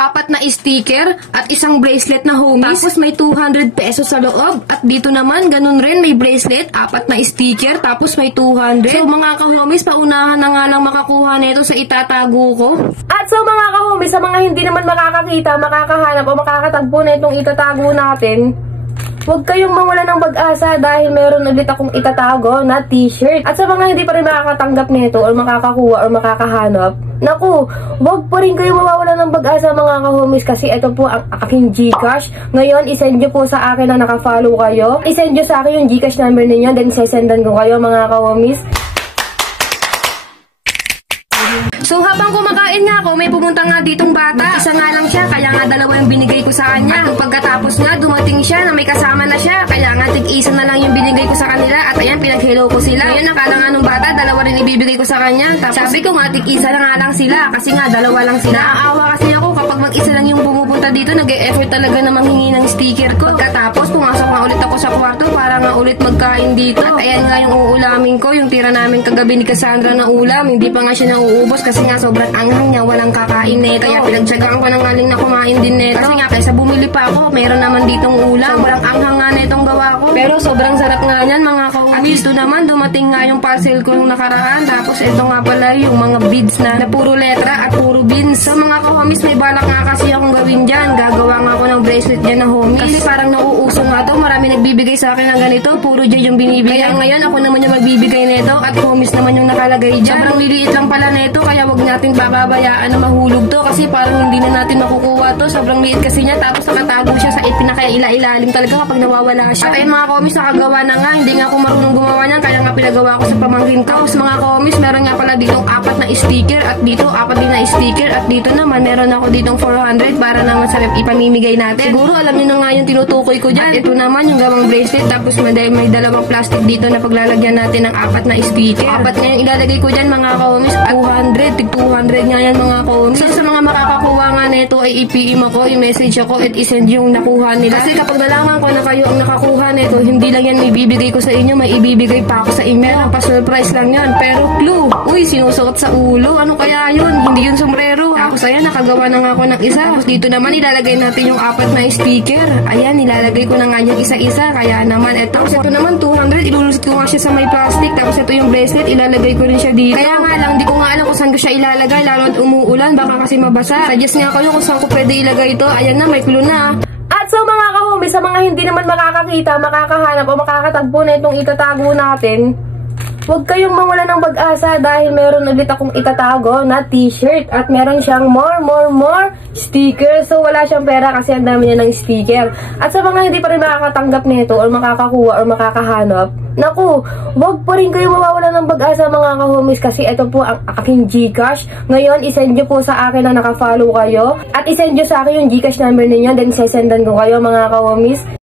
4 na sticker at isang bracelet na homies. Tapos may 200 pesos sa loob. At dito naman, ganun rin, may bracelet, 4 na sticker, tapos may 200. So mga ka-homies, paunahan na nga lang makakuha nito sa itatago ko. At so mga ka-homies, sa mga hindi naman makakakita, makakahanap o makakatagpo na itong itatago natin, huwag kayong mawala ng pag-asa dahil meron ulit akong itatago na t-shirt. At sa mga hindi pa rin makakatanggap nito or makakakuha or makakahanap, naku, huwag pa rin kayo mawawala ng pag-asa mga ka-homies kasi ito po ang aking Gcash. Ngayon, isend nyo po sa akin na nakafollow kayo. Isend nyo sa akin yung Gcash number ninyo, then sesendan ko kayo mga ka-homies. So habang kumakain nga ako, may pumunta nga ditong bata. Isa nga lang siya, kaya nga dalawa yung binigay ko sa kanya. At pagkatapos nga, dumating siya na may kasama na siya. Kaya nga tig-isa na lang yung binigay ko sa kanila. At ayan, pinag-hello ko sila. Ngayon, nakala nga nung bata, dalawa rin ibibigay ko sa kanya. Tapos sabi ko nga, tig-isa na nga lang sila. Kasi nga, dalawa lang sila. Naaawa kasi ako kapag mag-isa lang yung pumupunta dito, nag-e-effort talaga na manghingi ng sticker ko. Pagkatapos, pumasok nga ulit ako sa kwarto para nga ulit magkain dito. At ayan nga yung uulamin ko, yung tira namin kagabi ni Cassandra na ulam. Hindi pa nga siya nauubos kasi nga sobrang anghang niya, walang kakain neto. Kaya pinagtsagaan ko ng aling na kumain din neto. Kasi nga kaysa bumili pa ako, meron naman ditong ulam. Sobrang anghang nga netong gawa ko. Pero sobrang sarap nga niyan mga ka-homies. At dito naman, dumating nga yung parcel ko yung nakaraan. Tapos ito nga pala yung mga beads na puro letra at puro beans. So mga ka-homies, may balak nga kasi akong gawin dyan. Gagawa nga ako ng bracelet dyan na homies. Kasi parang nauuso nga to. Marami nagbibigay sa akin ng ganito. Puro dyan yung binibigay. Kaya ngayon ako naman yung magbibigay neto. At homies naman yung nakalagay dyan. Sobrang liliit lang pala neto. Kaya wag natin bababayaan na mahulog to kasi parang hindi na natin makukuha to. Sobrang liit kasi niya tapos nakatago siya sa pinaka-ilalim talaga kapag nawawala siya. At ayun mga komis, nakagawa na nga. Hindi nga ako marunong gumawa niyan kaya nga pinagawa ko sa pamangkin ko. Tapos mga komis, meron nga pala ditong 4 na sticker at dito 4 din na sticker at dito naman meron ako ditong 400 para naman sa ipamimigay natin. Siguro alam niyo na nga yung tinutukoy ko dyan. At ito naman yung gawang bracelet tapos may dalawang plastic dito na paglalagyan natin ng 4 na sticker. 4 nga yung ilalagay ko dyan mga komis. 200 nga yan mga komis. So sa mga makakakuha nga nito ay i-PM ako, i-message ako at isend yung nakuha nila. Kasi kapag nalaman ko na kayo ang nakakuha nito, hindi lang yan ibibigay ko sa inyo, may ibibigay pa ako sa email. Pa-surprise lang yan. Pero clue, uy, sinusuot sa ulo. Ano kaya yun? Hindi yun sombrero. Tapos ayan, nakagawa na nga ako ng isa. Tapos dito naman ilalagay natin yung 4 na sticker. Ayan, nilalagay ko na nga yung isa-isa. Kaya naman, ito naman 200, ilulusit ko nga siya sa may plastic. Tapos ito yung bracelet, ilalagay ko rin siya dito. Kaya nga lang, di ko nga alam kung saan ko siya ilalagay. Lalo at umuulan, baka kasi mabasa. Suggest nga kayo kung saan ko pwede ilagay ito. Ayan na, may clue na. At so mga ka-homies, sa mga hindi naman makakakita, makakahanap o makakatagpo na itong itatago natin, huwag kayong mawala ng pag-asa dahil meron ulit akong itatago na t-shirt at meron siyang more sticker. So wala siyang pera kasi ang dami niya ng sticker. At sa mga hindi pa rin makakatanggap nito or makakakuha or makakahanap, naku, huwag pa rin kayo mawawala ng pag-asa mga ka-homies kasi ito po ang aking Gcash. Ngayon, isend nyo po sa akin na nakafollow kayo at isend nyo sa akin yung Gcash number ninyo, then sesendan ko kayo mga ka-homies.